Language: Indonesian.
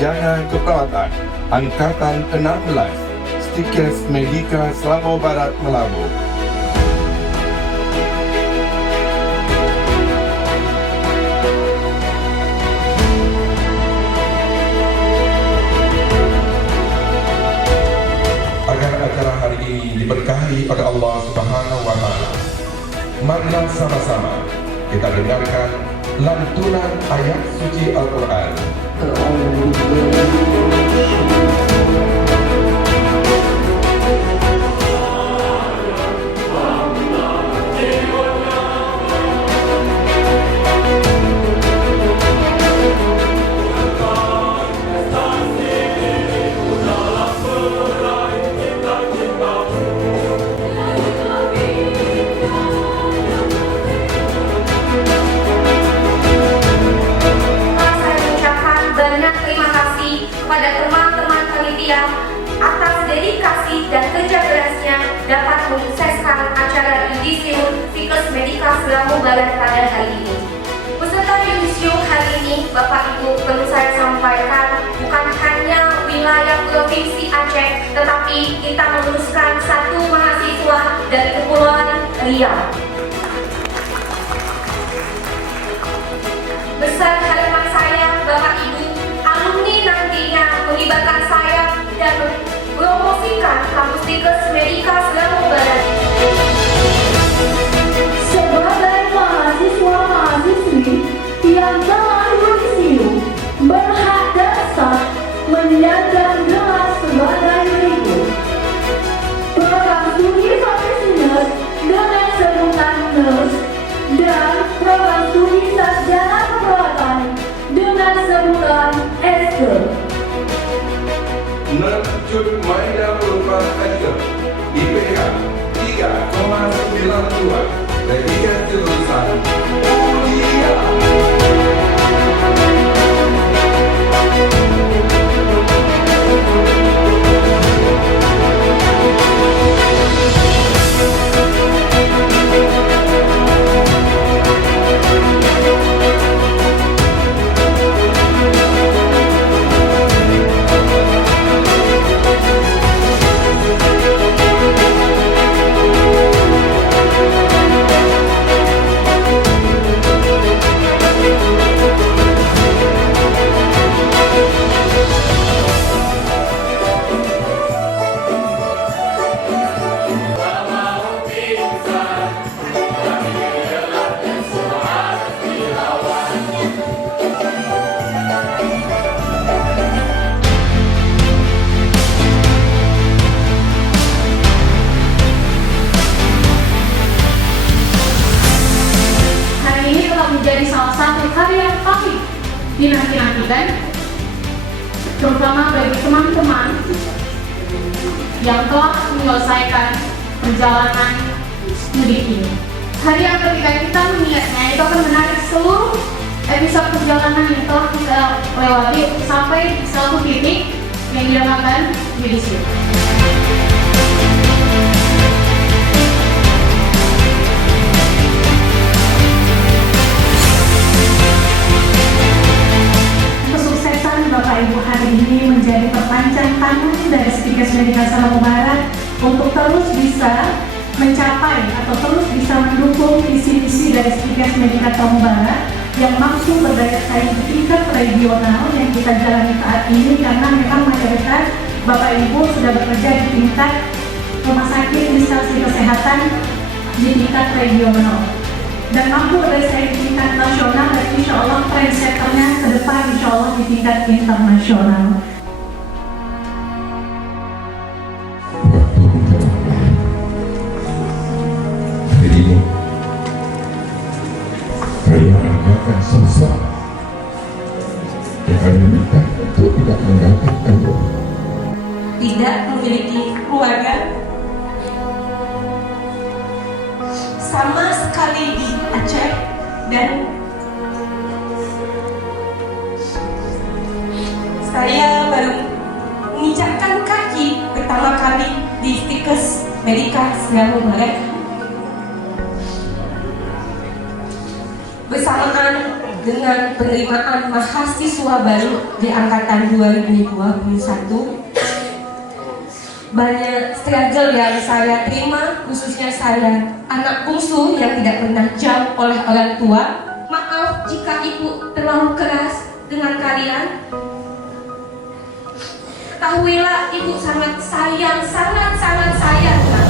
Sarjana Keperawatan Angkatan 16 Stikes Medika Selangor Barat Melabo. Agar acara hari ini diberkahi oleh Allah Subhanahu wa Ta'ala, marilah sama-sama kita dengarkan lantunan ayat suci Al-Quran. Kepada teman-teman panitia atas dedikasi dan kerja kerasnya dapat menyukseskan acara yudisium Siklus Medika Selangor Barat pada hari ini. Peserta yudisium hari ini, Bapak Ibu, perlu saya sampaikan bukan hanya wilayah Provinsi Aceh, tetapi kita meluluskan satu mahasiswa dari Kepulauan Riau. Besar harapan saya, Bapak Ibu, alumni nantinya melibatkan saya dan mempromosikan kampus Siklus Medika Selangor Barat. Sebagai mahasiswa-mahasiswi yang telah yudisium berhak dasar menyandang gelar sebagai berikut: program studi farmasi nurse dengan sebutan nurse dan program studi sarjana keperawatan dengan sebutan S.K. Nerjut Maida berupa tiga IPK 3,92 dan 3 jurusan kuliah. Menjadi salah satu hari yang paling dinanti-nantikan, terutama bagi teman-teman yang telah menyelesaikan perjalanan studi ini. Hari yang ketika kita mengingatnya itu akan menarik seluruh episode perjalanan yang telah kita lewati sampai di satu titik yang dinamakan yudisium. Bapak Ibu hari ini menjadi perpanjang tangan dari Stikes Medika Selangor Barat untuk terus bisa mencapai atau terus bisa mendukung visi-visi dari Stikes Medika Selangor Barat yang mampu berdaya saing di tingkat regional yang kita jalani saat ini, karena memang mayoritas Bapak Ibu sudah bekerja di tingkat rumah sakit instansi kesehatan di tingkat regional dan mampu bersaing di tingkat nasional, dan insya Allah trendsetternya ke depan insya Allah di tingkat internasional. Hari ini saya akan selesai yang akan diminta untuk tidak menggantikan Tidak memiliki keluarga sama sekali di Aceh, dan saya baru menginjakkan kaki pertama kali di Stikes Medika Selangor Barat bersamaan dengan penerimaan mahasiswa baru di angkatan 2021. Banyak struggle yang saya terima, khususnya saya, anak bungsu yang tidak pernah jauh oleh orang tua. Maaf jika ibu terlalu keras dengan kalian. Ketahuilah ibu sangat sayang, sangat sayang